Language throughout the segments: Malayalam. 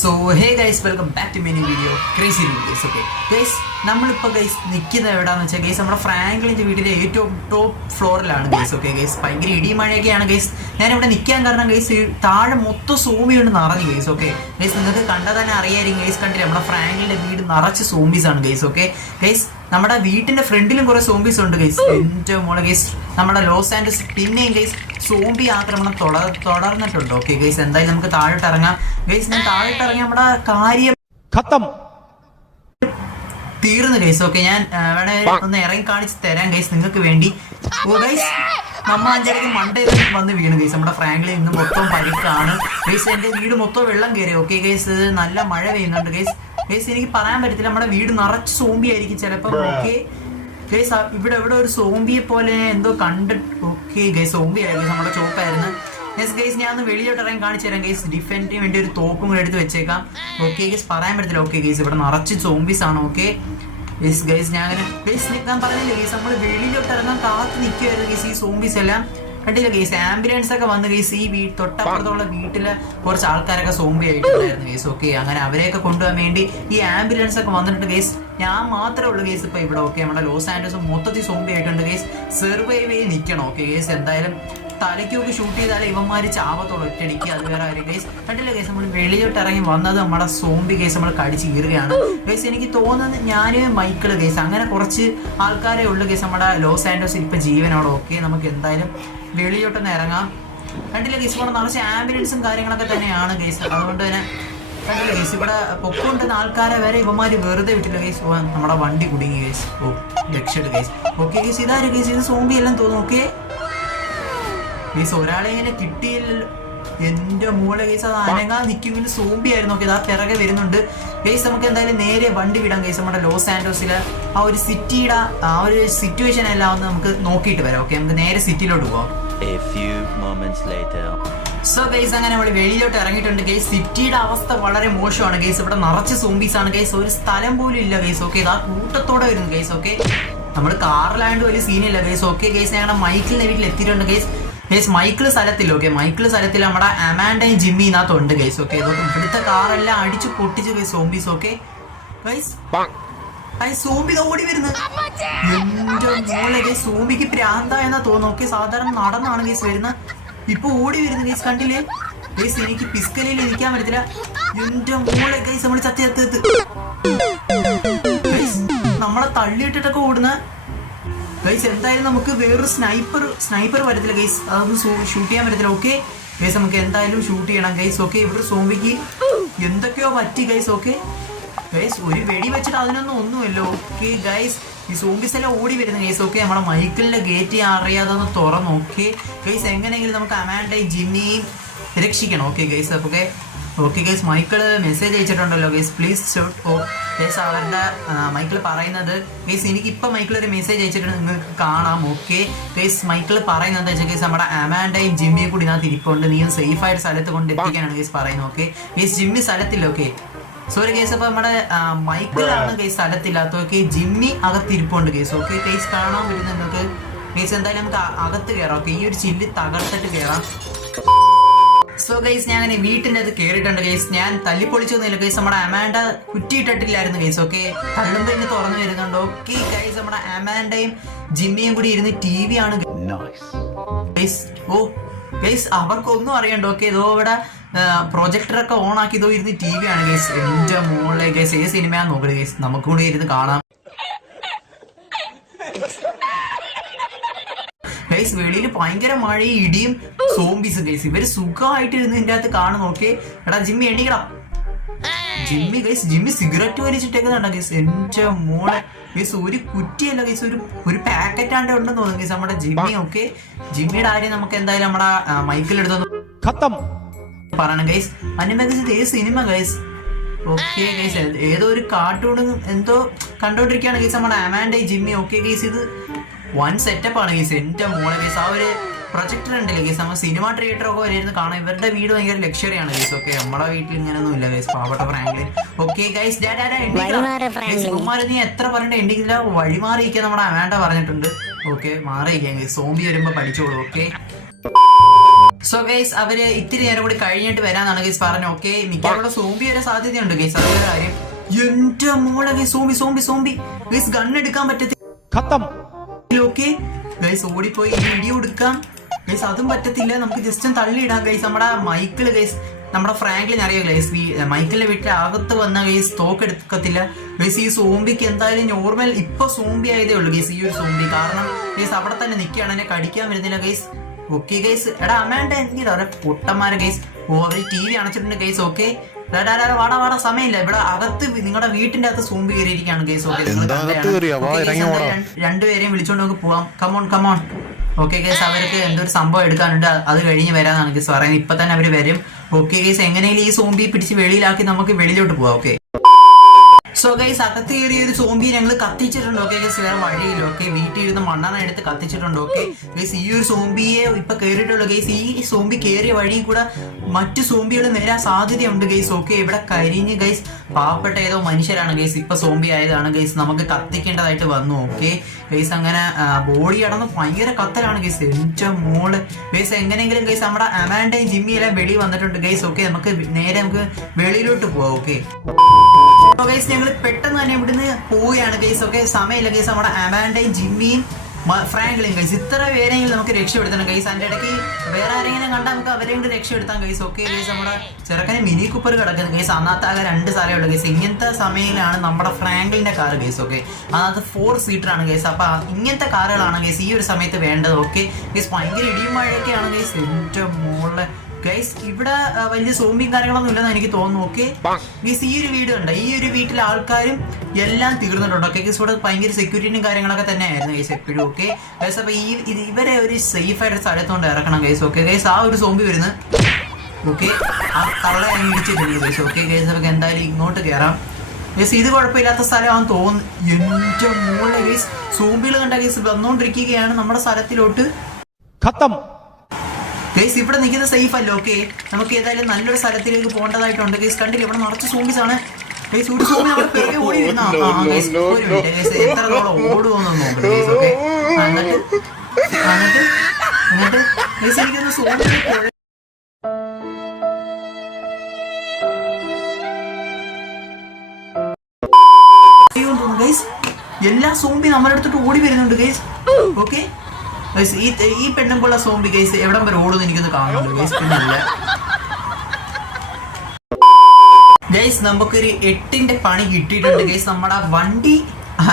So hey guys welcome back to many video crazy guys. Okay guys, നമ്മളിപ്പോൾ ഗൈസ് നിൽക്കുന്നത് എവിടെയാണെന്ന് വെച്ചാൽ ഗൈസ് നമ്മുടെ ഫ്രാങ്ക്ലിൻ്റെ വീട്ടിലെ ഏറ്റവും ടോപ്പ് ഫ്ലോറിലാണ് ഗൈസ്. ഓക്കെ ഗൈസ്, ഭയങ്കര ഇടിയും മഴയൊക്കെയാണ് ഗൈസ്. ഞാനിവിടെ നിൽക്കാൻ കാരണം ഗൈസ് താഴെ മൊത്തം സോംബി കൊണ്ട് നിറഞ്ഞു ഗൈസ്. ഓക്കെ ഗൈസ്, നിങ്ങൾക്ക് കണ്ടാൽ തന്നെ അറിയായിരിക്കും ഗൈസ്. കണ്ടില്ല, നമ്മുടെ ഫ്രാങ്ക്ലിൻ്റെ വീട് നിറച്ച് സോംബീസ് ആണ് ഗൈസ്. ഓക്കെ ഗൈസ്, നമ്മുടെ വീട്ടിന്റെ ഫ്രണ്ടിലും കുറെ സോംബീസ് ഉണ്ട് ഗൈസ്. എന്റെ മോളെ ഗൈസ്, നമ്മുടെ ലോസ് ആൻഡസ് പിന്നെയും ഗൈസ് സോംബി ആക്രമണം തുടർന്നിട്ടുണ്ട്. ഓക്കെ ഗൈസ്, എന്തായാലും നമുക്ക് താഴോട്ട് ഇറങ്ങാം ഗൈസ്. ഞാൻ താഴോട്ട് ഇറങ്ങി നമ്മുടെ കാര്യം തീർന്നു ഗൈസ്. ഓക്കെ, ഞാൻ വേണേ ഒന്ന് ഇറങ്ങി കാണിച്ച് തരാം ഗൈസ് നിങ്ങൾക്ക് വേണ്ടി. ഓ ഗൈസ്, നമ്മ അഞ്ചരക്ക് മണ്ടയിൽ വന്ന് വീണു ഗൈസ്. നമ്മുടെ ഫ്രാങ്ക്ലിൻ ഇന്ന് മൊത്തം പരിക്കാണ് ഗൈസ്. എന്റെ വീട് മൊത്തം വെള്ളം കയറി. ഓക്കെ ഗൈസ്, നല്ല മഴ പെയ്യുന്നുണ്ട് ഗൈസ്. ഗൈസ്, എനിക്ക് പറയാൻ പറ്റത്തില്ല, നമ്മുടെ വീട് നിറച്ച് സോംബി ആയിരിക്കും ചിലപ്പോൾ. ഓക്കെ ഗൈസ്, ഇവിടെ ഒരു സോംബിയെ പോലെ എന്തോ കണ്ടിട്ട്. ഓക്കെ ഗൈസ്, സോംബി ആയിരുന്നു, നമ്മുടെ ചോപ്പായിരുന്നു. യെസ് ഗൈസ്, ഞാൻ ഒന്ന് വെളിയിലോട്ട് ഇറങ്ങി കാണിച്ചു തരാം ഗൈസ്. ഡിഫെൻഡിന് വേണ്ടി ഒരു തോക്കും കൂടെ എടുത്ത് വെച്ചേക്കാം. ഓക്കെ ഗൈസ്, പറയാൻ പറ്റത്തില്ല. ഓക്കെ ഗൈസ്, ഇവിടെ നിറച്ച് സോംബീസ് ആണ്. ഓക്കെ യെസ് ഗൈസ്, ഞാൻ പറഞ്ഞില്ല ഗൈസ്, നമ്മൾ വെളിയിലോട്ട് ഇറങ്ങാൻ കാത്ത് നിൽക്കുമായിരുന്നു ഗൈസ്. ഈ സോംബീസ് എല്ലാം കണ്ടില്ല ഗൈസ്. ആംബുലൻസ് ഒക്കെ വന്ന് ഗൈസ് ഈ തൊട്ടപ്പുറത്തുള്ള വീട്ടിലെ കുറച്ച് ആൾക്കാരൊക്കെ സോംബി ആയിട്ടുണ്ടായിരുന്നു ഗൈസ്. ഓക്കെ, അങ്ങനെ അവരെയൊക്കെ കൊണ്ടുപോകാൻ വേണ്ടി ഈ ആംബുലൻസ് ഒക്കെ വന്നിട്ടുണ്ട് ഗൈസ്. ഞാൻ മാത്രമേ ഉള്ളൂ ഗൈസ് ഇപ്പൊ ഇവിടെ. ഓക്കെ, നമ്മുടെ ലോസ് ആൻഡേഴ്സ് മൊത്തത്തിൽ സോംബി ആയിട്ടുണ്ട് ഗൈസ്. സർവൈവ് ചെയ്ത് നിൽക്കണം. ഓക്കെ ഗൈസ്, എന്തായാലും തലയ്ക്കൊക്കെ ഷൂട്ട് ചെയ്താലേ ഇവന്മാര് ചാപത്തോളം ഒറ്റടിക്ക്. അത് വേറെ കാര്യം ഗൈസ്. കണ്ടില്ല ഗൈസ്, നമ്മൾ വെളിയിലോട്ട് ഇറങ്ങി വന്നത് നമ്മുടെ സോംബി ഗൈസ് നമ്മൾ കടിച്ച് കീറുകയാണ് ഗൈസ്. എനിക്ക് തോന്നുന്നത് ഞാന് മൈക്കിള് ഗൈസ് അങ്ങനെ കുറച്ച് ആൾക്കാരെ ഉള്ളു ഗൈസ് നമ്മുടെ ലോസ് ആൻഡേഴ്സ് ഇപ്പൊ ജീവനോടെ. ഓക്കെ, നമുക്ക് എന്തായാലും വെളിയിലോട്ടൊന്ന് ഇറങ്ങാം. കണ്ടില്ല ഗൈസ്, ഇവിടെ നിറച്ച് ആംബുലൻസും കാര്യങ്ങളൊക്കെ തന്നെയാണ് ഗൈസ്. അതുകൊണ്ട് തന്നെ കണ്ടില്ല ഗൈസ്, ഇവിടെ പൊക്കൊണ്ടുന്ന ആൾക്കാരെ വരെ ഇവന്മാര് വെറുതെ വിട്ടില്ല ഗൈസ്. നമ്മുടെ വണ്ടി കുടുങ്ങി ഗൈസ്. ഓ രക്ഷപ്പെട്ടു ഗൈസ്. ഓക്കെ ഗൈസ്, ഇതാരും ഗൈസ്, ഇത് സോംബി എല്ലാം തോന്നുന്നു. ഓക്കെ ഗൈസ്, ഒരാളെ ഇങ്ങനെ കിട്ടിയില്ലല്ലോ. എന്റെ മൂളെ ഗൈസ്, അത് അനങ്ങാ നിൽക്കുമെങ്കിൽ സോംബി ആയിരുന്നു. ഓക്കെ, ഇതാ പിറകെ വരുന്നുണ്ട് ഗൈസ്. നമുക്ക് എന്തായാലും നേരെ വണ്ടി വിടാം ഗൈസ്. നമ്മുടെ ലോസ് ആൻഡോസിലെ ആ ഒരു സിറ്റിയുടെ ആ ഒരു സിറ്റുവേഷൻ എല്ലാം ഒന്ന് നമുക്ക് നോക്കിയിട്ട് വരാം. ഓക്കെ, നമുക്ക് നേരെ സിറ്റിയിലോട്ട് പോവാം. സോ ഗൈസ്, അങ്ങനെ നമ്മൾ വെളിയിലോട്ട് ഇറങ്ങിയിട്ടുണ്ട് ഗൈസ്. സിറ്റിയുടെ അവസ്ഥ വളരെ മോശമാണ് ഗൈസ്. ഇവിടെ നിറച്ച് സോംബീസ് ആണ് ഗൈസ്. ഒരു സ്ഥലം പോലും ഇല്ല ഗൈസ്. ഓക്കെ, ഇതാ കൂട്ടത്തോടെ വരുന്നു ഗൈസ്. ഓക്കെ, നമ്മൾ കാറിലാണ്ട് വലിയ സീനില്ല ഗൈസ്. ഓക്കെ ഗൈസ്, ഞങ്ങളുടെ മൈക്കിളിന്റെ വീട്ടിൽ എത്തിയിട്ടുണ്ട് ഗൈസ്. ഗൈസ്, മൈക്കിള് സ്ഥലത്തില്ല. ഓക്കെ, മൈക്കിള് സ്ഥലത്തിൽ നമ്മുടെ അമാൻഡയും ജിമ്മി ഇതിനകത്തുണ്ട് ഗൈസ്. ഓക്കെ, ഇവിടുത്തെ കാറെല്ലാം അടിച്ച് പൊട്ടിച്ച് guys zombies. Okay guys, zombie ഓടി വരുന്നു. എന്റെ മോളെ ഗൈസ്, സോംബിക്ക് പ്രാന്ത എന്നാ തോന്നുന്നു. ഓക്കെ, സാധാരണ നടന്നാണ് ഗൈസ് വരുന്നത്. ഇപ്പൊ ഓടി വരുന്നു ഗൈസ്. കണ്ടില്ലേ ഗൈസ്, എനിക്ക് പിസ്കലിൽ ഇരിക്കാൻ പറ്റത്തില്ല. എന്റെ മോളെ ഗൈസ്, നമ്മൾ ചത്ത് ഗൈസ്, നമ്മളെ തള്ളിയിട്ടിട്ടൊക്കെ ഓടുന്ന ഗൈസ്. എന്തായാലും നമുക്ക് വേറൊരു സ്നൈപ്പർ വരത്തില്ല ഗൈസ്. അതൊന്നും ഷൂട്ട് ചെയ്യാൻ പറ്റത്തില്ല. ഓക്കെ ഗൈസ്, നമുക്ക് എന്തായാലും ഷൂട്ട് ചെയ്യണം ഗൈസ്. ഓക്കെ, ഇവിടെ സോംബിക്ക് എന്തൊക്കെയോ പറ്റി ഗൈസ്. ഓക്കെ ഗൈസ്, ഒരു വെടി വെച്ചിട്ട് അതിനൊന്നും ഒന്നുമല്ലോ. ഓക്കെ ഗൈസ്, ഈ സോംബീസ് എല്ലാം ഓടി വരുന്നു ഗൈസ്. ഓക്കെ, നമ്മുടെ മൈക്കിളിന്റെ ഗേറ്റ് അറിയാതെ ഒന്ന് തുറന്നു. ഓക്കെ ഗൈസ്, എങ്ങനെയെങ്കിലും നമുക്ക് അമാൻഡയും ജിമ്മിയും രക്ഷിക്കണം. Okay guys, okay guys, Michael message അയച്ചിട്ടുണ്ടല്ലോ guys. Please shoot. Oh guys, അവരുടെ മൈക്കിൾ പറയുന്നത് ഗൈസ്, എനിക്കിപ്പോൾ മൈക്കിൾ ഒരു മെസ്സേജ് അയച്ചിട്ടുണ്ട്, നിങ്ങൾക്ക് കാണാം. ഓക്കെ ഗൈസ്, മൈക്കിൾ പറയുന്നത് വെച്ചാൽ ഗൈസ് നമ്മുടെ അമാൻഡയും ജിമ്മിയും കൂടി ഇതിനകത്ത് ഇരിപ്പുണ്ട്. നീ സേഫ് ആയിട്ട് സ്ഥലത്ത് കൊണ്ട് എത്തിക്കാനാണ് ഗൈസ് പറയുന്നത്. ഓക്കെ ഗൈസ്, ജിമ്മി സ്ഥലത്തില്ല. ഓക്കെ സോറി ഗൈസ്, അപ്പൊ നമ്മുടെ മൈക്കിളാണ് ഗൈസ് സ്ഥലത്തില്ലാത്ത. ഓക്കെ, ജിമ്മി അകത്തിരിപ്പുണ്ട് ഗൈസ്. ഓക്കെ ഗൈസ്, കാണാൻ പറ്റുന്നത് നിങ്ങൾക്ക് ഗൈസ്. എന്തായാലും നമുക്ക് അകത്ത് കയറാം. ഓക്കെ, ഈ ഒരു ചില്ല് തകർത്തിട്ട് കയറാം. സോ ഗൈസ്, ഞാൻ അങ്ങനെ വീട്ടിൻ്റെ അത് കയറിയിട്ടുണ്ട് ഗൈസ്. ഞാൻ തല്ലിപ്പൊളിച്ചൊന്നുമില്ല ഗൈസ്. നമ്മുടെ അമാൻഡ കുറ്റിയിട്ടിട്ടില്ലായിരുന്നു ഗൈസ്. ഓക്കെ, തള്ളുമ്പോൾ ഇന്ന് തുറന്നു വരുന്നുണ്ട്. ഓക്കെ ഗൈസ്, നമ്മുടെ അമാൻഡയും ജിമ്മിയും കൂടി ഇരുന്ന് TV ആണ് ഗൈസ്. ഓ ഗൈസ്, അവർക്കൊന്നും അറിയണ്ട. ഓക്കെ, ഇതോ ഇവിടെ പ്രൊജക്ടറൊക്കെ ഓൺ ആക്കി ഇതോ ഇരുന്ന് TV ആണ് ഗൈസ്. എന്റെ മോളെ ഗൈസ്, ഏത് സിനിമയാന്ന് നോക്കരുത് ഗൈസ്, നമുക്ക് കൂടി ഇരുന്ന് കാണാം ഗൈസ്. വെളിയിൽ ഭയങ്കര മഴയും ഇടിയും സോംബീസ് ഗൈസ്. ഇവര് സുഖമായിട്ട് ഇരുന്ന് ഇതിന്റെ അകത്ത് കാണുന്നു. ഓക്കെ എടാ ജിമ്മി, എണീക്കടാ ജിമ്മി. ഗൈസ്, ജിമ്മി സിഗരറ്റ് വലിച്ചിട്ടേക്കുന്നുണ്ടോ ഗൈസ്. എന്റെ മോളെ ഗൈസ്, ഒരു കുറ്റിയല്ല ഗൈസ്, ഒരു പാക്കറ്റ് ആണ്ട് ഉണ്ടെന്ന് തോന്നുന്നു ഗൈസ് നമ്മുടെ ജിമ്മി. ഓക്കെ, ജിമ്മിയുടെ കാര്യം നമുക്ക് എന്തായാലും നമ്മുടെ മൈക്കിലെടുത്തൊന്ന് പറയണം ഗൈസ്. അനിമ ഗൈസ്, ഏത് സിനിമ ഗൈസ്. ഓക്കെ ഗൈസ്, ഏതോ ഒരു കാർട്ടൂണും എന്തോ കണ്ടോണ്ടിരിക്കുകയാണ് ഗൈസ് നമ്മുടെ അമാൻഡയും ജിമ്മി. ഓക്കെ ഗൈസ്, ഇത് വൺ സെറ്റപ്പ് ആണ് ഗൈസ്. എന്റെ മോളെ ഗൈസ്, ആ ഒരു പ്രൊജക്ടർ ഉണ്ടല്ലേ ഗൈസ്, നമ്മൾ സിനിമ തിയേറ്റർ ഒക്കെ വരുന്നത് കാണാം. ഇവരുടെ വീട് ഭയങ്കര ലക്ഷറി ആണ് ഗൈസ്. ഓക്കെ, നമ്മുടെ വീട്ടിൽ ഇങ്ങനെയൊന്നും ഇല്ല ഗൈസ്, പാവപ്പെട്ട ഫ്രാങ്ക്ലിൻ. ഓക്കെ ഗൈസ്, നീ എത്ര പറഞ്ഞിട്ട് എൻഡിങ്ങില്ല, വഴിമാറിയിരിക്കാൻ നമ്മുടെ അമാൻഡ പറഞ്ഞിട്ടുണ്ട്. ഓക്കെ, മാറിയിരിക്കാം ഗൈസ്, സോംബി വരുമ്പോ പഠിച്ചോളൂ. ഓക്കെ സോ ഗൈസ് അവര് ഇത്തിരി നേരം കൂടി കഴിഞ്ഞിട്ട് വരാന്നാണ് ഗൈസ് പറഞ്ഞു. ഓക്കെ, മിക്കവാറും സോംബി വരെ സാധ്യതയുണ്ട് ഗൈസ്. അതൊരു കാര്യം. എന്റെ മോളെ guys, zombie zombie zombie guys, ഗണ്ണെടുക്കാൻ പറ്റത്തില്ല. ഓക്കെ ഗൈസ്, ഓടിപ്പോയി ഇടി കൊടുക്കാം ഗൈസ്, അതും പറ്റത്തില്ല. നമുക്ക് ജസ്റ്റ് തള്ളിയിടാം ഗൈസ്. നമ്മുടെ മൈക്കിള് ഗൈസ്, നമ്മുടെ ഫ്രാങ്ക്ലിൻ അറിയാം ഗൈസ്, മൈക്കിളിന്റെ വീട്ടിലെ അകത്ത് വന്ന ഗൈസ് തോക്കെടുക്കത്തില്ല ഗൈസ്. ഈ സോംബിക്ക് എന്തായാലും നോർമൽ ഇപ്പൊ സോംബി ആയതേ ഉള്ളൂ ഗൈസ്, ഈ ഒരു സോംബി. കാരണം ഗൈസ് അവിടെ തന്നെ നിൽക്കുകയാണ്, എന്നെ കടിക്കാൻ വരുന്നില്ല ഗൈസ്. ഓക്കെ ഗൈസ്, എടാ അമ്മേണ്ട എന്തെങ്കിലും അവരെ പൊട്ടന്മാരെ ഗൈസ്. ഓ, അവര് ടി വി അണച്ചിട്ടുണ്ട് ഗൈസ്. ഓക്കെ, വാടാ സമയമില്ല. ഇവിടെ അകത്ത് നിങ്ങളുടെ വീട്ടിന്റെ അകത്ത് സോംബി കയറിയിരിക്കുകയാണ് ഗൈസ്. ഓക്കെ, രണ്ടുപേരെയും വിളിച്ചോണ്ട് നമുക്ക് പോവാം. കമോൺ. ഓക്കെ ഗൈസ്, അവർക്ക് എന്തൊരു സംഭവം എടുക്കാനുണ്ട്, അത് കഴിഞ്ഞ് വരാന്നാണ് ഗൈസ് പറയുന്നത്. ഇപ്പൊ തന്നെ അവര് വരും. ഓക്കെ ഗൈസ്, എങ്ങനെയെങ്കിലും ഈ സോംബി പിടിച്ച് വെളിയിലാക്കി നമുക്ക് വെളിയിലോട്ട് പോവാം. ഓക്കെ, സോ ഗൈസ്, അകത്ത് കയറിയ ഒരു സോംബി ഞങ്ങൾ കത്തിച്ചിട്ടുണ്ട്. ഓക്കെ ഗൈസ്, വേറെ വഴിയില്ല. ഓക്കെ, വീട്ടിൽ ഇരുന്ന് മണ്ണെണ്ണ എടുത്ത് കത്തിച്ചിട്ടുണ്ട്. ഓക്കെ ഗൈസ്, ഈ ഒരു സോംബിയെ ഇപ്പൊ കയറിയിട്ടുള്ളൂ ഗൈസ്. ഈ സോംബി കയറിയ വഴി കൂടെ മറ്റു സോംബികൾ വരാൻ സാധ്യതയുണ്ട് ഗൈസ്. ഓക്കെ, ഇവിടെ കരിഞ്ഞ് ഗൈസ് പാവപ്പെട്ട ഏതോ മനുഷ്യരാണ് ഗൈസ് ഇപ്പൊ സോംബി ആയതാണ് ഗൈസ്. നമുക്ക് കത്തിക്കേണ്ടതായിട്ട് വന്നു. ഓക്കെ ഗൈസ്, അങ്ങനെ ബോഡി അടന്ന് ഭയങ്കര കത്തലാണ് ഗൈസ്. എന്റെ മോള് ഗൈസ്, എങ്ങനെയെങ്കിലും ഗൈസ് നമ്മുടെ അമാൻഡയും ജിമ്മിയെല്ലാം വെളി വന്നിട്ടുണ്ട് ഗൈസ്. ഓക്കെ, നമുക്ക് വെളിയിലോട്ട് പോവാം. ഓക്കെ ഗൈസ്, ഞങ്ങൾ പെട്ടെന്ന് തന്നെ ഇവിടുന്ന് പോവുകയാണ് ഗൈസ്. ഓക്കെ, സമയമില്ല ഗൈസ്. നമ്മുടെ അമാൻഡയും ജിമ്മിയും ഫ്രാങ്ക്ലിൻ ഗൈസ്, ഇത്ര പേരെങ്കിലും നമുക്ക് രക്ഷപ്പെടുത്തണം ഗൈസ്. അതിന്റെ ഇടയ്ക്ക് വേറെ ആരെങ്കിലും കണ്ടാൽ നമുക്ക് അവരെ കൊണ്ട് രക്ഷപ്പെടുത്താം ഗൈസ്. ഓക്കെ ഗൈസ്, നമ്മുടെ ചെറുക്കനെ മിനി കൂപ്പർ കിടക്കുന്നത് ഗൈസ്. അന്നത്തെ ആകെ 2 സ്ഥലമേ ഉള്ളൂ ഗൈസ്. ഇങ്ങനത്തെ സമയമാണ് നമ്മുടെ ഫ്രാങ്ക്ലിന്റെ കാർ ഗൈസ്. ഓക്കെ, അതിനകത്ത് 4 സീറ്ററാണ് ഗൈസ്. അപ്പൊ ഇങ്ങനത്തെ കാറുകളാണ് ഗൈസ് ഈ ഒരു സമയത്ത് വേണ്ടത്. ഓക്കെ ഗൈസ്, ഭയങ്കര ഇടിയും മഴയൊക്കെയാണ് ഗൈസ്. എന്റെ മോളെ ഗൈസ്, ഇവിടെ വലിയ സോംബിയും കാര്യങ്ങളൊന്നും ഇല്ലെന്ന് എനിക്ക് തോന്നുന്നു. ഓക്കെ ഗൈസ്, ഈ ഒരു വീട് ഉണ്ട്, ഈ ഒരു വീട്ടിലെ ആൾക്കാരും എല്ലാം തീർന്നിട്ടുണ്ട്. ഓക്കെ ഗൈസ്, ഇവിടെ ഭയങ്കര സെക്യൂരിറ്റിയും കാര്യങ്ങളൊക്കെ തന്നെ ആയിരുന്നു ഗൈസ് എപ്പോഴും. ഓക്കെ ഗൈസ്, അപ്പൊ ഇവരെ ഒരു സേഫ് ആയിട്ട് സ്ഥലത്തോണ്ട് ഇറക്കണം ഗൈസ്. ഓക്കെ ഗൈസ്, ആ ഒരു സോംബി വരുന്നത്. ഓക്കെ, ആ കള്ള ഇടിച്ചിട്ടുണ്ട് ഗൈസ്. ഓക്കെ ഗൈസ്, നമുക്ക് എന്തായാലും ഇങ്ങോട്ട് കയറാം ഗൈസ്. ഇത് കുഴപ്പമില്ലാത്ത സ്ഥലമാണെന്ന് തോന്നുന്നു. എന്റെ മോളെ ഗൈസ്, സോംബികൾ കണ്ട ഗൈസ് വന്നോണ്ടിരിക്കുകയാണ് നമ്മുടെ സ്ഥലത്തിലോട്ട്. ഗൈസ്, ഇവിടെ നിൽക്കുന്നത് സേഫ് അല്ല. ഓക്കെ, നമുക്ക് ഏതായാലും നല്ലൊരു സ്ഥലത്തിലേക്ക് പോകേണ്ടതായിട്ടുണ്ട് ഗൈസ്. കണ്ടില്ല, ഇവിടെ നിറച്ച് സോംബീസ് ആണ് ഗൈസ്. ഒരു സോംബി നമ്മുടെ പേര് ഓടി വരുന്ന ഒരു മിനിറ്റ് ഗൈസ്, എത്രത്തോളം ഓടുമെന്ന് നോക്കണം ഗൈസ്. ഓക്കെ, എന്നിട്ട് ഗൈസ്, എനിക്കൊന്ന് സോംബി തോന്നുന്നു ഗൈസ്. എല്ലാ സോംബി നമ്മുടെ അടുത്തോട്ട് ഓടി വരുന്നുണ്ട് ഗൈസ്. ഓക്കെ, ഈ പെണ്ണുമ്പോഴുള്ള സോംബി ഗൈസ് എവിടം വരെ ഓടുന്നു എനിക്കൊന്ന് കാണുന്നുണ്ട് ഗൈസ്. പിന്നല്ല ഗൈസ്, നമുക്കൊരു 8ന്റെ പണി കിട്ടിയിട്ടുണ്ട് ഗൈസ്. നമ്മുടെ വണ്ടി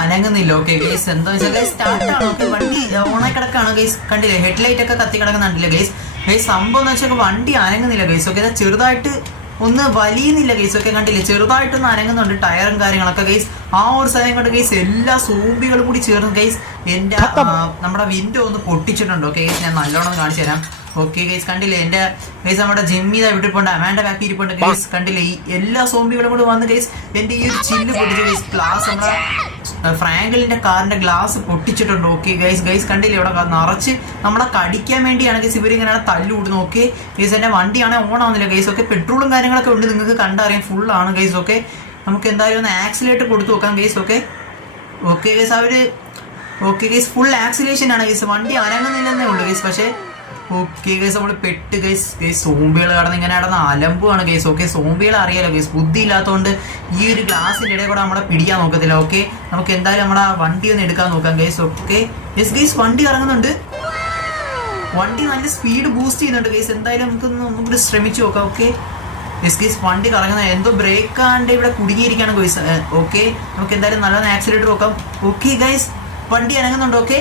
അനങ്ങുന്നില്ല. ഓക്കെ ഗൈസ്, എന്താ വെച്ചാൽ ഗൈസ് സ്റ്റാർട്ടാണ്. ഓക്കെ, വണ്ടി ഓണായി കിടക്കാണ് ഗൈസ്. കണ്ടില്ലേ, ഹെഡ്ലൈറ്റ് ഒക്കെ കത്തി കിടക്കുന്നുണ്ടല്ലേ ഗൈസ്. ഗൈസ്, സംഭവം എന്ന് വെച്ചാൽ വണ്ടി അനങ്ങുന്നില്ല ഗൈസ്. ഓക്കെ, ചെറുതായിട്ട് ഒന്ന് വലിയുന്നില്ല ഗൈസ്. ഒക്കെ കണ്ടില്ലേ, ചെറുതായിട്ടൊന്ന് അനങ്ങുന്നുണ്ട് ടയറും കാര്യങ്ങളൊക്കെ ഗൈസ്. ആ ഒരു സമയം കൊണ്ട് ഗൈസ് എല്ലാ സോംബികളും കൂടി ചേർന്ന് ഗൈസ് എന്റെ നമ്മുടെ വിൻഡോ ഒന്ന് പൊട്ടിച്ചിട്ടുണ്ട്. ഓക്കെ ഗൈസ്, ഞാൻ നല്ലോണം കാണിച്ചു തരാം. ഓക്കെ ഗൈസ്, കണ്ടില്ലേ എന്റെ ഗൈസ് നമ്മുടെ ജിമ്മിത വിട്ടിപ്പോണ്ട് അമാൻഡ ബാക്കി ഇരിപ്പുണ്ട് ഗൈസ്. കണ്ടില്ലേ, ഈ എല്ലാ സോംബികളും കൂടി വന്ന് ഗൈസ് എന്റെ ഈ ഒരു ചില്ല് പൊട്ടിച്ച് ഗൈസ്. ഗ്ലാസ് നമ്മുടെ ഫ്രാങ്ക്ലിന്റെ കാറിന്റെ ഗ്ലാസ് പൊട്ടിച്ചിട്ടുണ്ട്. ഓക്കെ ഗൈസ്, കണ്ടില്ലേ ഇവിടെ നിറച്ച് നമ്മളെ കടിക്കാൻ വേണ്ടിയാണ് ഗൈസ് ഇവരിങ്ങനെയാണ് തല്ലുകൂടുന്നത്. ഓക്കെ ഗൈസ്, എന്റെ വണ്ടിയാണെങ്കിൽ ഓൺ ആവുന്നില്ല ഗൈസ്. ഓക്കെ, പെട്രോളും കാര്യങ്ങളൊക്കെ ഉണ്ട്, നിങ്ങൾക്ക് കണ്ടറിയാം, ഫുള്ളാണ് ഗൈസ്. ഓക്കെ, നമുക്ക് എന്തായാലും ഒന്ന് ആക്സിലേറ്റർ കൊടുത്തു നോക്കാം ഗൈസ്. ഓക്കെ ഗൈസ്, അവര് ഓക്കെ ഗൈസ് ഫുൾ ആക്സിലേഷൻ ആണ് ഗൈസ്. വണ്ടി അനങ്ങുന്നില്ലെന്നേ ഉള്ളൂ ഗൈസ്. പക്ഷേ ഓക്കെ ഗൈസ്, നമ്മൾ പെട്ട് ഗൈസ്. സോംബികൾ കടന്ന് ഇങ്ങനെ കടന്ന് അലമ്പുമാണ് ഗൈസ്. ഓക്കെ, സോംബികൾ അറിയാലോ ഗൈസ്, ബുദ്ധി ഇല്ലാത്തതുകൊണ്ട് ഈ ഒരു ഗ്ലാസിന്റെ ഇടയിൽ കൂടെ നമ്മളെ പിടിക്കാൻ നോക്കത്തില്ല. ഓക്കെ, നമുക്ക് എന്തായാലും നമ്മുടെ വണ്ടി ഒന്ന് എടുക്കാൻ നോക്കാം ഗൈസ്. ഓക്കെ ഗൈസ്, വണ്ടി ഇറങ്ങുന്നുണ്ട്. വണ്ടി നല്ല സ്പീഡ് ബൂസ്റ്റ് ചെയ്യുന്നുണ്ട് ഗൈസ്. എന്തായാലും നമുക്കൊന്ന് ശ്രമിച്ചു നോക്കാം. ഓക്കെ ഗൈസ്, വണ്ടി കറങ്ങുന്നത് എന്തോ ബ്രേക്കാണ്ട് ഇവിടെ കുടുങ്ങിയിരിക്കുകയാണ് ഗൈസ്. ഓക്കെ, നമുക്ക് എന്തായാലും നല്ലോണം ആക്സിലേറ്റർ നോക്കാം. ഓക്കെ ഗൈസ്, വണ്ടി ഇറങ്ങുന്നുണ്ട്. ഓക്കെ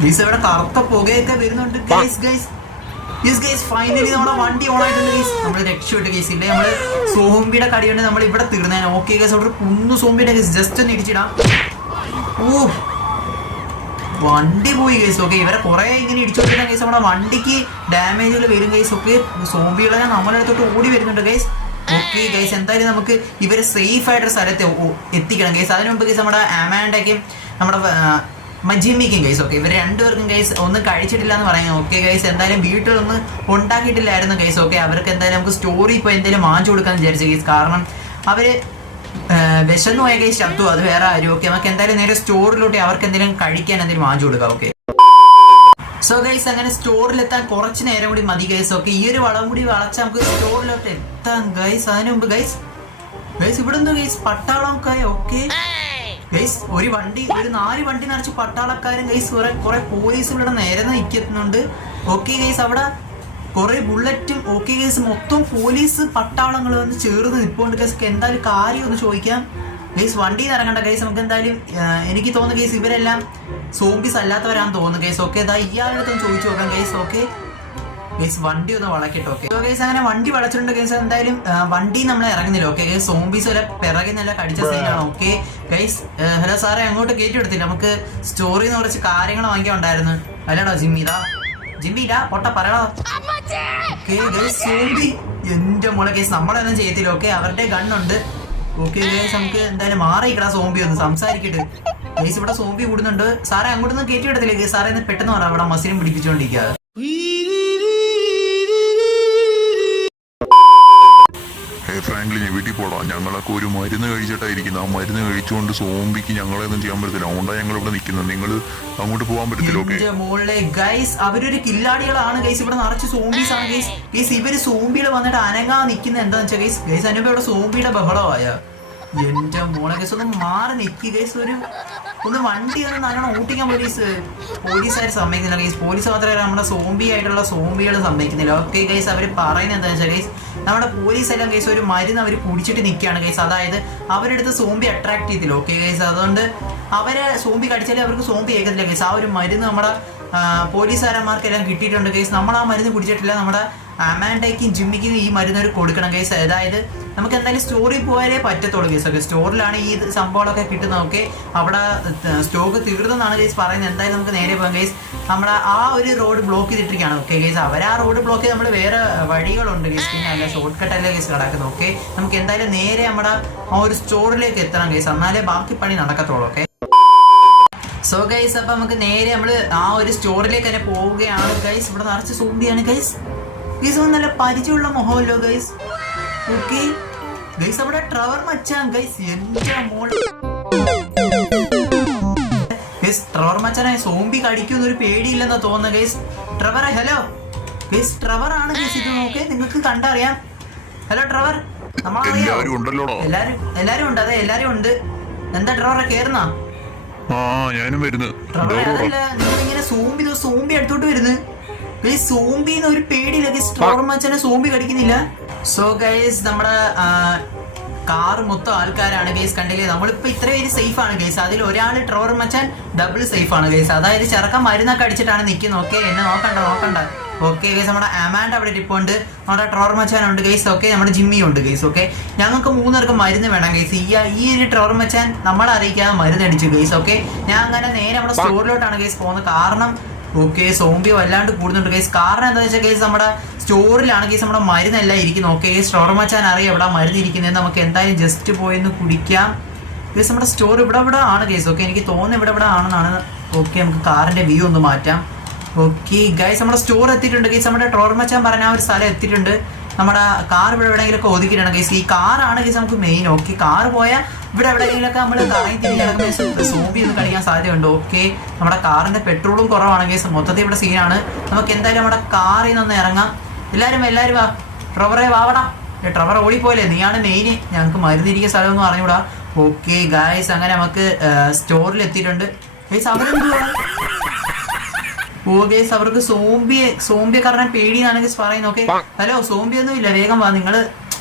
ഗൈസ്, ഇവിടെ കറുത്ത പുകയൊക്കെ വരുന്നുണ്ട് ഗൈസ്. ഫൈനലി നമ്മുടെ വണ്ടി ഓൺ ആയിട്ടുണ്ട് ഗൈസ്. നമ്മൾ രക്ഷപ്പെട്ടു ഗൈസ്. ഇല്ലേ, നമ്മള് സോംബിയുടെ കടിയുണ്ട് നമ്മൾ ഇവിടെ തീർന്നേനെ. ഓക്കെ ഗൈസ്, അവിടെ കുന്നു സോംബിയുടെ ഗൈസ്. ജസ്റ്റ് ഒന്ന് ഇടിച്ചിടാം. ഓ, വണ്ടി പോയി ഗൈസ്. ഓക്കെ, ഇവരെ കുറെ ഇങ്ങനെ ഇടിച്ചോണ്ടിരുന്ന ഗൈസ് നമ്മുടെ വണ്ടിക്ക് ഡാമേജുകൾ വരും ഗൈസ്. ഓക്കെ, സോംബികളെ നമ്മുടെ അടുത്തോട്ട് ഓടി വരുന്നുണ്ട് ഗൈസ്. ഓക്കെ ഗൈസ്, എന്തായാലും നമുക്ക് ഇവരെ സേഫ് ആയിട്ടൊരു സ്ഥലത്ത് എത്തിക്കണം ഗൈസ്. അതിനു മുമ്പ് ഗൈസ് നമ്മുടെ അമാൻഡയ്ക്കും നമ്മുടെ ജിമ്മിക്കും ഗൈസ്. ഓക്കെ, ഇവർ രണ്ടുപേർക്കും ഗൈസ് ഒന്നും കഴിച്ചിട്ടില്ല എന്ന് പറയുന്നത്. ഓക്കെ ഗൈസ്, എന്തായാലും വീട്ടിലൊന്നും ഉണ്ടാക്കിയിട്ടില്ലായിരുന്നു ഗൈസ്. ഓക്കെ, അവർക്ക് എന്തായാലും നമുക്ക് സ്റ്റോറി ഇപ്പോൾ എന്തെങ്കിലും വാങ്ങിച്ചു കൊടുക്കാന്ന് വിചാരിച്ചു ഗൈസ്. കാരണം അവര് വിശന്നു പോയ ഗൈസ് ചത്തു, അത് വേറെ ആരും. ഓക്കെ, നമുക്ക് എന്തായാലും നേരെ സ്റ്റോറിലോട്ട് അവർക്ക് എന്തെങ്കിലും കഴിക്കാൻ എന്തെങ്കിലും വാങ്ങിച്ചു കൊടുക്കാം. ഓക്കെ, സോ ഗൈസ് അങ്ങനെ സ്റ്റോറിലെത്താൻ കുറച്ച് നേരം കൂടി മതി ഗൈസ്. ഓക്കെ, ഈ ഒരു വളം കൂടി വളച്ച് നമുക്ക് സ്റ്റോറിലോട്ട് എത്താം ഗൈസ്. അതിനു മുമ്പ് ഗൈസ് ഇവിടെ എന്തോ ഗൈസ് പട്ടാളക്കാർ. ഓക്കെ ഗൈസ്, ഒരു 4 വണ്ടി നിറച്ച് പട്ടാളക്കാരും ഗൈസ് കുറെ പോലീസ് ഇവിടെ നേരെ നിൽക്കുന്നുണ്ട്. ഓക്കെ ഗൈസ്, അവിടെ കുറെ ബുള്ളറ്റും. ഓക്കെ ഗൈസ്, മൊത്തം പോലീസ് പട്ടാളങ്ങൾ വന്ന് ചേർന്ന് നിൽപ്പുണ്ട് ഗൈസ്. എന്തായാലും കാര്യം ഒന്ന് ചോദിക്കാം ഗൈസ്. വണ്ടിയിൽ നിന്ന് ഇറങ്ങണ്ട ഗൈസ്. നമുക്ക് എന്തായാലും എനിക്ക് തോന്നുന്നു ഗൈസ് ഇവരെല്ലാം സോംബീസ് അല്ലാത്തവരാണെന്ന് തോന്നുന്നു ഗൈസ്. ഓക്കെ, ഇതാ ഇയാളുടെ അടുത്തൊന്ന് ചോദിച്ചു നോക്കാം ഗൈസ്. ഓക്കെ ഗൈസ്, വണ്ടി ഒന്ന് വളക്കട്ടെ. ഓക്കെ ഗൈസ്, അങ്ങനെ വണ്ടി വളച്ചിട്ടുണ്ട് ഗൈസ്. എന്തായാലും വണ്ടി നമ്മൾ ഇറങ്ങുന്നില്ല. ഓക്കെ ഗൈസ്, സോംബീസ് വരെ പിറകെ നല്ല കടിച്ച സീനാണ്. ഓക്കെ ഗൈസ്, ഹലോ സാറേ, അങ്ങോട്ട് കയറ്റി എടുത്തില്ല. നമുക്ക് സ്റ്റോറിൽ നിന്ന് കുറച്ച് കാര്യങ്ങൾ വാങ്ങിക്കാൻ ഉണ്ടായിരുന്നു. അല്ലടാ ജിമ്മിയില്ല പൊട്ട പറയടാ. ഓക്കെ ഗൈസ്, സോംബി എന്റെ മോളെ ഗൈസ് നമ്മളൊന്നും ചെയ്യത്തില്ല. ഓക്കെ, അവരുടെ ഗണ്ണുണ്ട്. ഓക്കെ ഗൈസ്, നമുക്ക് എന്തായാലും മാറിയിക്കടാ സോംബി ഒന്ന് സംസാരിക്കട്ടെ ഗൈസ്. ഇവിടെ സോംബി കൂടുന്നുണ്ട്. സാറേ അങ്ങോട്ടൊന്നും കയറ്റി എടുത്തില്ലേ ഗൈസ്. സാറേ പെട്ടെന്ന് പറ, അവിടെ മസിലും പിടിപ്പിച്ചുകൊണ്ടിരിക്കുക. ഫ്രാങ്ക്ലി, ഞാൻ വീട്ടിൽ പോടാം. ഞങ്ങളൊക്കെ ഒരു മരുന്ന് കഴിച്ചിട്ടായിരിക്കുന്നത്. ആ മരുന്ന് കഴിച്ചുകൊണ്ട് സോംബിക്ക് ഞങ്ങളെയൊന്നും ചെയ്യാൻ പറ്റത്തില്ല. അതുകൊണ്ടാണ് ഞങ്ങൾ ഇവിടെ നിൽക്കുന്നത്. നിങ്ങൾ അങ്ങോട്ട് പോകാൻ പറ്റത്തില്ല. ഓക്കെ മോളെ ഗൈസ്, അവരൊരു കില്ലാടികളാണ് ഗൈസ്. ഇവിടെ നിറച്ച് സോംബീസ് ആണ് ഗൈസ്. ഗൈസ്, ഇവര് സോംബികൾ വന്നിട്ട് അനങ്ങാ നിൽക്കുന്നത് എന്താന്ന് വെച്ചാൽ ഗൈസ് അതിനുമ്പോ ഇവിടെ സോംബിയുടെ ബഹളമായ. എന്റെ മോളെ ഗൈസ്, ഒന്ന് മാറി നിൽക്കുക ഗൈസ്. ഒന്ന് വണ്ടി ഒന്ന് നല്ലോണം ഓട്ടിക്കാൻ പോലീസുകാർ സമ്മതിക്കുന്നില്ല ഗൈസ്. പോലീസ് മാത്രമല്ല, നമ്മുടെ സോംബി ആയിട്ടുള്ള സോംബികൾ സമ്മതിക്കുന്നില്ല. ഓക്കെ ഗൈസ്, അവർ പറയുന്നത് എന്താണെന്ന് വെച്ചാൽ ഗൈസ് നമ്മുടെ പോലീസ് എല്ലാം ഗൈസ് ഒരു മരുന്ന് അവർ കുടിച്ചിട്ട് നിൽക്കുകയാണ് ഗൈസ്. അതായത് അവരെടുത്ത് സോംബി അട്രാക്ട് ചെയ്തില്ല. ഓക്കെ ഗൈസ്, അതുകൊണ്ട് അവരെ സോംബി കടിച്ചാലേ അവർക്ക് സോംബി ഏക്കത്തില്ല ഗൈസ്. ആ ഒരു മരുന്ന് നമ്മുടെ പോലീസുകാരന്മാർക്കെല്ലാം കിട്ടിയിട്ടുണ്ട് ഗൈസ്. നമ്മൾ ആ മരുന്ന് കുടിച്ചിട്ടില്ല. നമ്മുടെ അമാൻഡയ്ക്കും ജിമ്മിക്കും ഈ മരുന്ന് അവർ കൊടുക്കണം ഗൈസ്. അതായത് നമുക്ക് എന്തായാലും സ്റ്റോറിൽ പോയാലേ പറ്റത്തുള്ളൂ ഗൈസ്. ഓക്കെ, സ്റ്റോറിലാണ് ഈ സംഭവങ്ങളൊക്കെ കിട്ടുന്നത്. ഓക്കെ, അവിടെ സ്റ്റോക്ക് തീർന്നെന്നാണ് ഗൈസ് പറയുന്നത്. എന്തായാലും നമുക്ക് നേരെ പോകാം ഗൈസ്. നമ്മുടെ ആ ഒരു റോഡ് ബ്ലോക്ക് ചെയ്തിട്ടിരിക്കുകയാണ്. ഓക്കെ ഗൈസ്, അവർ ആ റോഡ് ബ്ലോക്ക് ചെയ്ത് നമ്മൾ വേറെ വഴികളുണ്ട് ഗൈസ്. പിന്നെ അല്ല ഷോർട്ട് കട്ടല്ലേ ഗൈസ് കിടക്കുന്നത്. ഓക്കെ, നമുക്ക് എന്തായാലും നേരെ നമ്മുടെ ആ ഒരു സ്റ്റോറിലേക്ക് എത്തണം ഗൈസ്. എന്നാലേ ബാക്കി പണി നടക്കത്തുള്ളൂ. ഓക്കെ സോ ഗൈസ്, അപ്പൊ നമുക്ക് നേരെ നമ്മൾ ആ ഒരു സ്റ്റോറിലേക്ക് തന്നെ പോവുകയാണ് ഗൈസ്. ഇവിടെ നിറച്ച് സോംബിയാണ് ഗൈസ്. ഗൈസ് നല്ല പരിചയമുള്ള മുഖമല്ലോ ഗൈസ്. ഓക്കെ ഗൈസ്, അവിടെ ട്രവർ മച്ചാൻ ഗൈസ്. എന്റെ മോൾ ഗൈസ്, ട്രവർ മച്ചാനെ സോംബി കടിക്കുന്ന ഒരു പേടിയില്ലെന്നാ തോന്നുന്നു ഗൈസ്. ട്രവറെ ഹലോ ഗൈസ്, ട്രവർ ആണ് ഗൈസ് ഇത്. നോക്കേ, നിങ്ങൾക്ക് കണ്ടറിയാം. ഹലോ ട്രവർ, നമ്മളറിയാം. എല്ലാരും ഉണ്ട്. അതെ, എല്ലാരും ഉണ്ട്. എന്താ ട്രവറെ കേറുന്ന? നിങ്ങളിങ്ങനെ സോംബി അടുത്തോട്ട് വരുന്നു. സോംബിന്ന് ഒരു പേടിയില്ല ഗൈസ്. ട്രവർ മച്ചാനെ സോംബി കടിക്കുന്നില്ല. സോ ഗൈസ്, നമ്മുടെ കാർ മൊത്തം ആൾക്കാരാണ് ഗൈസ്. കണ്ടില്ലേ, നമ്മളിപ്പോ ഇത്ര പേര് സേഫ് ആണ് ഗൈസ്. അതിൽ ഒരാൾ ട്രവർ മച്ചാൻ ഡബിൾ സേഫ് ആണ് ഗൈസ്. അതായത് ചെറുക്കൻ മരുന്നൊക്കെ അടിച്ചിട്ടാണ് നിൽക്കുന്നത്. ഓക്കെ, എന്നെ നോക്കണ്ട. ഓക്കെ ഗൈസ്, നമ്മുടെ അമാൻഡ് അവിടെ ഇരിപ്പുണ്ട്. നമ്മുടെ ട്രവർ മച്ചാൻ ഉണ്ട് ഗൈസ്. ഓക്കെ, നമ്മുടെ ജിമ്മി ഉണ്ട് ഗൈസ്. ഓക്കെ, ഞങ്ങൾക്ക് 3 പേർക്ക് മരുന്ന് വേണം ഗൈസ്. ഈ ഒരു ട്രവർ മച്ചാൻ നമ്മളെ അറിയിക്കാതെ മരുന്ന് അടിച്ചു ഗൈസ്. ഓക്കെ, ഞാൻ അങ്ങനെ നേരെ നമ്മുടെ സ്റ്റോറിലോട്ടാണ് ഗൈസ് പോകുന്നത്. കാരണം ഓക്കെ സോംബി വല്ലാണ്ട് കൂടുന്നുണ്ട് ഗൈസ്. കാരണം എന്താ വെച്ചാൽ ഗൈസ് നമ്മുടെ സ്റ്റോറിലാണ് ഗൈസ് നമ്മുടെ മരുന്നെല്ലാം ഇരിക്കുന്നത്. ഓക്കെ, സ്റ്റോർ മച്ചാൻ അറിയാം എവിടെ മരുന്ന് ഇരിക്കുന്നത്. നമുക്ക് എന്തായാലും ജസ്റ്റ് പോയി ഒന്ന് കുടിക്കാം ഗൈസ്. നമ്മുടെ സ്റ്റോർ ഇവിടെ ആണ് ഗൈസ്. ഓക്കെ, എനിക്ക് തോന്നുന്നു ഇവിടെ ആണെന്നാണ്. ഓക്കെ, നമുക്ക് കാറിന്റെ വ്യൂ ഒന്ന് മാറ്റാം. ഓക്കെ ഗൈസ്, നമ്മുടെ സ്റ്റോർ എത്തിയിട്ടുണ്ട് ഗൈസ്. നമ്മുടെ ട്രോർ മച്ചാൻ പറഞ്ഞ ആ ഒരു സ്ഥലം എത്തിയിട്ടുണ്ട്. നമ്മുടെ കാർ ഇവിടെ എവിടെയെങ്കിലൊക്കെ ഒതുക്കിയിട്ടാണ് ഗൈസ്. ഈ കാറാണ് ഗൈസ് നമുക്ക് മെയിൻ. ഓക്കെ, കാർ പോയാൽ ഇവിടെ എവിടെയെങ്കിലൊക്കെ നമ്മൾ കറങ്ങി തിരിഞ്ഞ് നടക്കുന്ന സോംബി ഒന്ന് കളിക്കാൻ സാധ്യതയുണ്ട്. ഓക്കെ, നമ്മുടെ കാറിന്റെ പെട്രോളും കുറവാണ് ഗൈസ്. മൊത്തത്തിൽ ഇവിടെ സീനാണ്. നമുക്ക് എന്തായാലും നമ്മുടെ കാറിൽ നിന്ന് ഇറങ്ങാം. എല്ലാവരും വാ. ട്രവറെ വാവടാ. ട്രവർ ഓടിപ്പോയില്ലേ, നീയാണ് മെയിൻ. ഞങ്ങൾക്ക് മരുന്നിരിക്കുന്ന സ്ഥലമൊന്നും അറിഞ്ഞൂടാ. ഓക്കെ ഗൈസ്, അങ്ങനെ നമുക്ക് സ്റ്റോറിൽ എത്തിയിട്ടുണ്ട് ഗൈസ്. അവരെന്തുവാ? ഓ ഗൈസ്, അവർക്ക് സോംബിയെ കാരണം പേടിയെന്നാണ് ഗൈസ് പറയുന്നത്. ഓക്കെ, ഹലോ സോംബി ഒന്നും ഇല്ല, വേഗം വാ. നിങ്ങൾ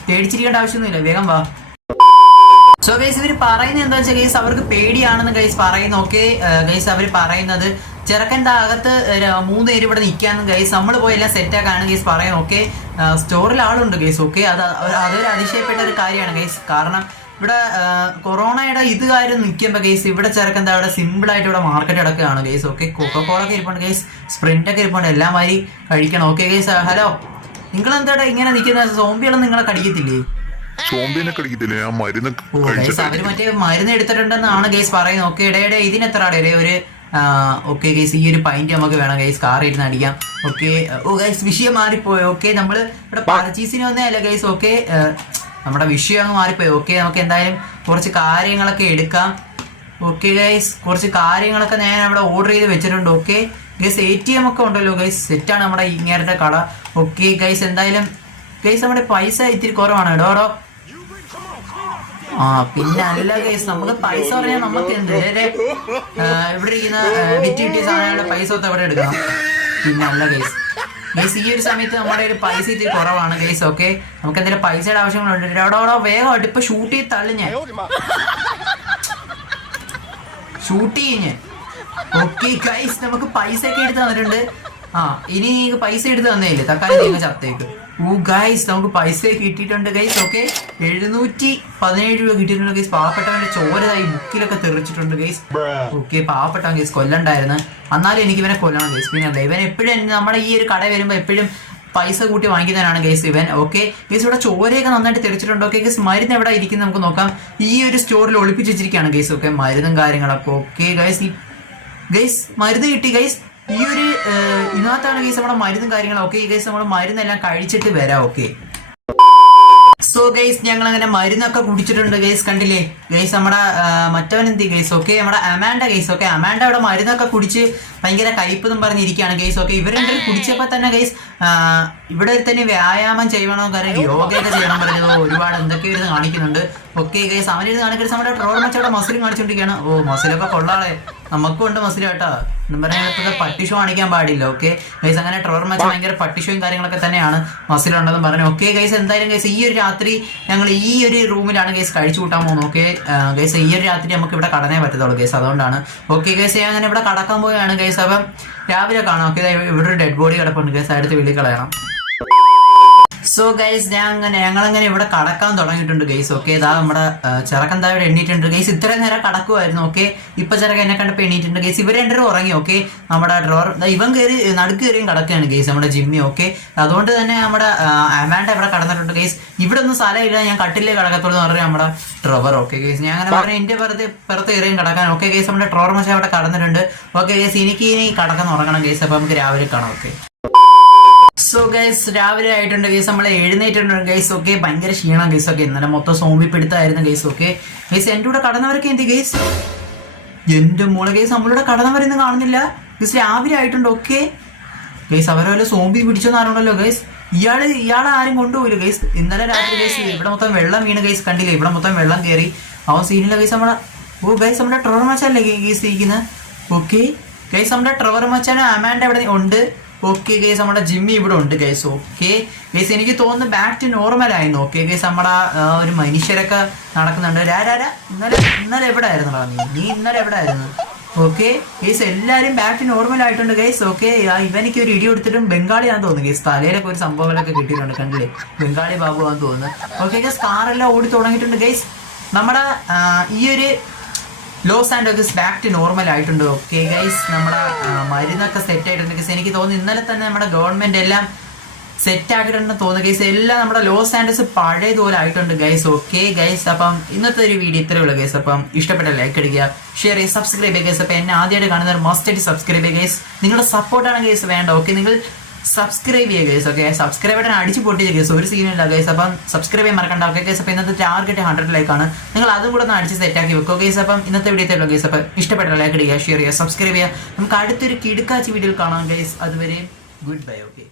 പേടിച്ചിരിക്കേണ്ട ആവശ്യമൊന്നുമില്ല, വേഗം വാ. സോ ഗൈസ്, ഇവർ പറയുന്നത് എന്താ വെച്ചാൽ ഗൈസ് അവർക്ക് പേടിയാണെന്ന് ഗൈസ് പറയുന്നു. ഓക്കെ ഗൈസ്, അവർ പറയുന്നത് ചെറുക്കൻ്റെ അകത്ത് 3 പേര് ഇവിടെ നിൽക്കാന്ന് ഗൈസ്. നമ്മൾ പോയി എല്ലാം സെറ്റാക്കാണ് ഗൈസ് പറയുന്നത്. ഓക്കെ, സ്റ്റോറിൽ ആളുണ്ട് ഗൈസ്. ഓക്കെ, അതൊരു അതിശയപ്പെട്ട ഒരു കാര്യമാണ് ഗൈസ്. കാരണം ഇവിടെ കൊറോണയുടെ കാര്യം നിൽക്കുമ്പോൾ ഗൈസ് ഇവിടെ ചെറുക്കൻ അവിടെ സിമ്പിൾ ആയിട്ട് ഇവിടെ മാർക്കറ്റ് അടക്കുകയാണ് ഗൈസ്. ഓക്കെ, കൊക്കക്കോള ഒക്കെ ഇരിപ്പുണ്ട് ഗൈസ്, സ്പ്രിന്റ് ഒക്കെ ഇരിപ്പുണ്ട്, എല്ലാം മാതിരി കഴിക്കണം. ഓക്കെ ഗൈസ്, ഹലോ നിങ്ങൾ എന്താടാ ഇങ്ങനെ നിൽക്കുന്ന? സോംബികളൊന്നും നിങ്ങളെ കടിക്കത്തില്ലേ? സോംബിനെ കടിക്കത്തില്ലേ? ഞാൻ മരുന്ന് അവര് മറ്റേ മരുന്ന് എടുത്തിട്ടുണ്ടെന്നാണ് ഗൈസ് പറയുന്നത്. ഓക്കെ, ഇടയുടെ ഇതിനെത്രാടെ ഒരു ഓക്കെ ഗൈസ്, ഈ ഒരു പൈന്റ് നമുക്ക് വേണം ഗൈസ്, കാർ ഇരുന്ന് അടിക്കാം. ഓക്കെ, ഓ ഗൈസ് വിഷയം മാറിപ്പോയി. ഓക്കെ, നമ്മൾ ഇവിടെ പർച്ചേസിന് വന്നതല്ല ഗൈസ്. ഓക്കെ, നമ്മുടെ വിഷയം അങ്ങ് മാറിപ്പോയി. ഓക്കെ, നമുക്ക് എന്തായാലും കുറച്ച് കാര്യങ്ങളൊക്കെ എടുക്കാം. ഓക്കെ ഗൈസ്, കുറച്ച് കാര്യങ്ങളൊക്കെ ഞാൻ അവിടെ ഓർഡർ ചെയ്ത് വെച്ചിട്ടുണ്ട്. ഓക്കെ ഗൈസ്, ATM ഒക്കെ ഉണ്ടല്ലോ ഗൈസ്, സെറ്റാണ് നമ്മുടെ ഇങ്ങേരുടെ കട. ഓക്കെ ഗൈസ്, എന്തായാലും ഗൈസ് നമ്മുടെ പൈസ ഇത്തിരി കുറവാണ് കേട്ടോ. പിന്നെ അല്ല ഗൈസ്, നമുക്ക് പൈസ പറഞ്ഞാൽ നമുക്ക് എന്ത് ഇവിടെ ഇരിക്കുന്ന വിറ്റ് കിട്ടിയ സാധനങ്ങളുടെ പൈസ ഒത്ത് എവിടെ എടുക്കണം. പിന്നെ അല്ല ഗൈസ്, ഗൈസ് ഈ ഒരു സമയത്ത് നമ്മുടെ ഒരു പൈസ ഇത്തിരി കുറവാണ് ഗൈസ്. ഓക്കെ, നമുക്ക് എന്തെങ്കിലും പൈസയുടെ ആവശ്യങ്ങളുണ്ട്. അവിടെ വേഗമായിട്ട് ഇപ്പൊ ഷൂട്ട് ചെയ്ത് തള്ളു, ഞാൻ ഷൂട്ട് ചെയ്യ്. ഓക്കെ ഗൈസ്, നമുക്ക് പൈസ ഒക്കെ എടുത്ത് തന്നിട്ടുണ്ട്. ഇനി പൈസ എടുത്ത് തന്നേയില്ലേ, തക്കാലം നിങ്ങൾ ചത്തേക്ക്. ഗൈസ്, നമുക്ക് പൈസ കിട്ടിയിട്ടുണ്ട് ഗൈസ്. ഓക്കെ, 717 രൂപ കിട്ടിയിട്ടുണ്ട് ഗൈസ്. പാവപ്പെട്ടവന്റെ ചോരതായി ബുക്കിലൊക്കെ തെറിച്ചിട്ടുണ്ട് ഗൈസ്. ഓക്കെ, പാവപ്പെട്ടവൻ ഗൈസ് കൊല്ലണ്ടായിരുന്നു, എന്നാലും എനിക്ക് ഇവനെ കൊല്ലണം ഗൈസ്. പിന്നെ അല്ല, ഇവൻ എപ്പോഴും നമ്മുടെ ഈ ഒരു കട വരുമ്പോ എപ്പോഴും പൈസ കൂട്ടി വാങ്ങിക്കുന്നതാണ് ഗൈസ് ഇവൻ. ഓക്കെ ഗൈസ്, ഇവിടെ ചോരയൊക്കെ നന്നായിട്ട് തെറിച്ചിട്ടുണ്ട്. ഓക്കെ ഗൈസ്, മരുന്ന് എവിടെ ഇരിക്കുന്നത് നമുക്ക് നോക്കാം. ഈ ഒരു സ്റ്റോറിൽ ഒളിപ്പിച്ച് വെച്ചിരിക്കുകയാണ് ഗൈസ്. ഓക്കെ, മരുന്നും കാര്യങ്ങളൊക്കെ. ഓക്കെ ഗൈസ്, ഗൈസ് മരുന്ന് കിട്ടി ഗൈസ്. ഈ ഒരു ഇതിനകത്താണ് ഗൈസ് നമ്മുടെ മരുന്നും കാര്യങ്ങളും. ഓക്കെ ഗൈസ്, നമ്മൾ മരുന്നെല്ലാം കഴിച്ചിട്ട് വരാം. ഓക്കെ, സോ ഗൈസ് ഞങ്ങൾ അങ്ങനെ മരുന്നൊക്കെ കുടിച്ചിട്ടുണ്ട് ഗൈസ്. കണ്ടില്ലേ ഗൈസ്, നമ്മുടെ മറ്റവൻ എന്തി ഗൈസ്. ഓക്കെ, നമ്മുടെ അമാൻഡ ഗൈസ്. ഓക്കെ, അമാൻഡ അവിടെ മരുന്നൊക്കെ കുടിച്ച് ഭയങ്കര കയ്പെന്നും പറഞ്ഞിരിക്കുകയാണ് ഗൈസ്. ഓക്കെ, ഇവരുണ്ട് കുടിച്ചപ്പോ തന്നെ ഗൈസ് ഇവിടെ തന്നെ വ്യായാമം ചെയ്യണോ, കാര്യം യോഗയൊക്കെ ചെയ്യണം പറഞ്ഞത് ഒരുപാട് എന്തൊക്കെ ഇരുന്ന് കാണിക്കുന്നുണ്ട്. ഓക്കെ ഗൈസ്, അവനിരുന്ന് കാണിക്കുന്ന നമ്മുടെ ട്രോൾ മച്ച അവിടെ മസിലും കാണിച്ചോണ്ടിരിക്കുകയാണ്. മസിലൊക്കെ കൊള്ളാളെ, നമുക്കും ഉണ്ട് മസിൽ കേട്ടോ. എന്നും പറയാൻ പട്ടിഷോ കാണിക്കാൻ പാടില്ല. ഓക്കെ ഗൈസ്, അങ്ങനെ ട്രോൾ മച്ച ഭയങ്കര പട്ടിഷോയും കാര്യങ്ങളൊക്കെ തന്നെയാണ് മസിലുണ്ടെന്ന് പറഞ്ഞു. ഓക്കെ ഗൈസ്, എന്തായാലും ഗൈസ് ഈ ഒരു രാത്രി ഞങ്ങൾ ഈ ഒരു റൂമിലാണ് ഗൈസ് കഴിച്ചു കൂട്ടാൻ പോകുന്നത്. ഓക്കെ ഗൈസ്, ഈ ഒരു രാത്രി നമുക്ക് ഇവിടെ കടന്നേ പറ്റത്തുള്ളൂ ഗൈസ്, അതുകൊണ്ടാണ്. ഓക്കെ ഗൈസ്, ഞാൻ അങ്ങനെ ഇവിടെ കടക്കാൻ പോവുകയാണ് ഗൈസ്. അപ്പം രാവിലെ കാണാം. ഓക്കെ, ഇവിടെ ഒരു ഡെഡ് ബോഡി കിടപ്പുണ്ട് ഗൈസ്, അടുത്ത് വെളി കളയണം. സോ ഗൈസ്, ഞങ്ങളങ്ങനെ ഇവിടെ കടക്കാൻ തുടങ്ങിയിട്ടുണ്ട് ഗൈസ്. ഓക്കെ, ഇതാ നമ്മുടെ ചെറുക്കൻ താ ഇവിടെ എണ്ണീട്ടുണ്ട് ഗൈസ്. ഇത്രയും നേരം കടക്കുമായിരുന്നു. ഓക്കെ, ഇപ്പൊ ചെറുക്കൻ എന്നെ കണ്ടപ്പോ എണ്ണീട്ടുണ്ട് ഗൈസ്. ഇവർ രണ്ടുപേരും ഉറങ്ങി. ഓക്കെ, നമ്മുടെ ഡ്രോർ ഇവൻ കയറി നടുക്ക് കയറിയും കടക്കുകയാണ് ഗൈസ് നമ്മുടെ ജിമ്മി. ഓക്കെ, അതുകൊണ്ട് തന്നെ നമ്മുടെ അമാൻഡ ഇവിടെ കടന്നിട്ടുണ്ട് ഗൈസ്. ഇവിടെ ഒന്നും സ്ഥലമില്ല, ഞാൻ കട്ടിലേ കടക്കത്തുള്ളൂ എന്ന് പറഞ്ഞാൽ നമ്മുടെ ട്രവർ. ഓക്കെ ഗൈസ്, ഞാൻ അങ്ങനെ പറഞ്ഞ എന്റെ പുറത്ത് കയറിയും കടക്കാൻ. ഓക്കെ ഗൈസ്, നമ്മുടെ ട്രോർ മച്ച അവിടെ കടന്നിട്ടുണ്ട്. ഓക്കെ ഗൈസ്, എനിക്ക് ഇനി കടക്കാൻ ഉറങ്ങണം ഗൈസ്. അപ്പൊ നമുക്ക് രാവിലെ കാണാം. ഓക്കെ, സോ ഗൈസ് രാവിലെ ആയിട്ടുണ്ട് ഗൈസ്, നമ്മൾ എഴുന്നേറ്റിട്ടുണ്ട് ഗൈസ്. ഓക്കെ, ഭയങ്കര ക്ഷീണം ഗൈസ്. ഓക്കെ, ഇന്നലെ മൊത്തം സോമ്പി പിടുത്തായിരുന്നു ഗൈസ്. ഓക്കെ ഗൈസ്, എൻ്റെ കൂടെ കടന്നവരൊക്കെ എന്ത് ഗൈസ്, എന്റെ മോളെ ഗൈസ് നമ്മളിവിടെ കടന്നവരൊന്നും കാണുന്നില്ല ഗൈസ്. രാവിലെ ആയിട്ടുണ്ട്. ഓക്കെ ഗൈസ്, അവരെ വല്ല സോമ്പി പിടിച്ചോന്ന് അറിയണല്ലോ ഗൈസ്. ഇയാളെ ആരും കൊണ്ടുപോയില്ല ഗൈസ്. ഇന്നലെ രാത്രി ഗൈസ് ഇവിടെ മൊത്തം വെള്ളം വീണ് ഗൈസ്. കണ്ടില്ലേ, ഇവിടെ മൊത്തം വെള്ളം കയറി. അവൻ സീനില്ല ഗൈസ്. ഗൈസ് നമ്മുടെ ട്രവർ മച്ചാനല്ലേ ഗൈസ് ഇരിക്കുന്നത്. ഓക്കെ ഗൈസ്, നമ്മുടെ ട്രവർ മച്ചാനും അമാൻഡ ഇവിടെ ഉണ്ട്. ഓക്കെ ഗൈസ്, നമ്മുടെ ജിമ്മി ഇവിടെ ഉണ്ട് ഗൈസ്. ഓക്കെ ഗൈസ്, എനിക്ക് തോന്നുന്നു ബാക്ക് ടു നോർമൽ ആയിരുന്നു. ഓക്കെ ഗൈസ്, നമ്മുടെ ഒരു മനുഷ്യരൊക്കെ നടക്കുന്നുണ്ട്. ഇന്നലെ എവിടെ ആയിരുന്നു നീ ഇന്നലെ എവിടെ ആയിരുന്നു? ഓക്കെ ഗൈസ്, എല്ലാവരും ബാക്ക് ടു നോർമൽ ആയിട്ടുണ്ട് ഗൈസ്. ഓക്കെ, ഇവനിക്ക് ഒരു ഇടി കൊടുത്തിട്ടും ബംഗാളിയാന്ന് തോന്നുന്നു ഗൈസ്. തലയിലൊക്കെ ഒരു സംഭവങ്ങളൊക്കെ കിട്ടിയിട്ടുണ്ട്. കണ്ടില്ലേ, ബംഗാളി ബാബു ആണെന്ന് തോന്നുന്നു. ഓക്കെ ഗൈസ്, കാറെല്ലാം ഓടി തുടങ്ങിയിട്ടുണ്ട് ഗൈസ്. നമ്മുടെ ഈ ഒരു ലോസ് ആൻഡോസ് ബാക്ക് ടു നോർമൽ ആയിട്ടുണ്ട്. ഓക്കെ ഗൈസ്, നമ്മുടെ മരുന്നൊക്കെ സെറ്റ് ആയിട്ടുണ്ട് ഗൈസ്. എനിക്ക് തോന്നുന്നു ഇന്നലെ തന്നെ നമ്മുടെ ഗവൺമെന്റ് എല്ലാം സെറ്റ് ആക്കിയിട്ടുണ്ടെന്ന് തോന്നുന്നു ഗൈസ്. എല്ലാം നമ്മുടെ ലോസ് ആൻഡോസ് പഴയതുപോലെ ആയിട്ടുണ്ട് ഗൈസ്. ഓക്കെ ഗൈസ്, അപ്പം ഇന്നത്തെ ഒരു വീഡിയോ ഇത്രയേ ഉള്ളൂ ഗൈസ്. അപ്പം ഇഷ്ടപ്പെട്ട ലൈക്ക് അടിക്കുക, ഷെയർ ചെയ്യുക, സബ്സ്ക്രൈബ് ചെയ്യുക ഗൈസ്. അപ്പം എന്നെ ആദ്യമായിട്ട് കാണുന്നവർ മസ്റ്റ് ആയിട്ട് സബ്സ്ക്രൈബ് ചെയ്യുക ഗൈസ്. നിങ്ങളുടെ സപ്പോർട്ടാണ് ഗൈസ് വേണ്ട. ഓക്കെ, നിങ്ങൾ സബ്സ്ക്രൈബ് ചെയ്യുക ഗൈസ്. ഓക്കെ, സബ്സ്ക്രൈബ് ബട്ടൺ അടിച്ച് പൊട്ടിച്ച് ഗൈസ്, ഒരു സീനില്ല ഗൈസ്. അപ്പം സബ്സ്ക്രൈബ് ചെയ്യാൻ മറക്കണ്ട. ഓക്കെ ഗൈസ്, അപ്പം ഇന്നത്തെ ടാർഗറ്റ് 100 ലൈക്കാണ്. നിങ്ങൾ അതും കൂടെ ഒന്ന് അടിച്ച് സെറ്റാക്കി വെക്കുക ഗൈസ്. അപ്പം ഇന്നത്തെ വീഡിയോ ഗൈസ്. അപ്പം ഇഷ്ടപ്പെട്ട ലൈക്ക് ചെയ്യുക, ഷെയർ ചെയ്യുക, സബ്സ്ക്രൈബ് ചെയ്യുക. നമുക്ക് അടുത്തൊരു കിടുക്കാച്ചി വീഡിയോയിൽ കാണാം ഗൈസ്. അതുവരെ ഗുഡ് ബൈ. ഓക്കെ.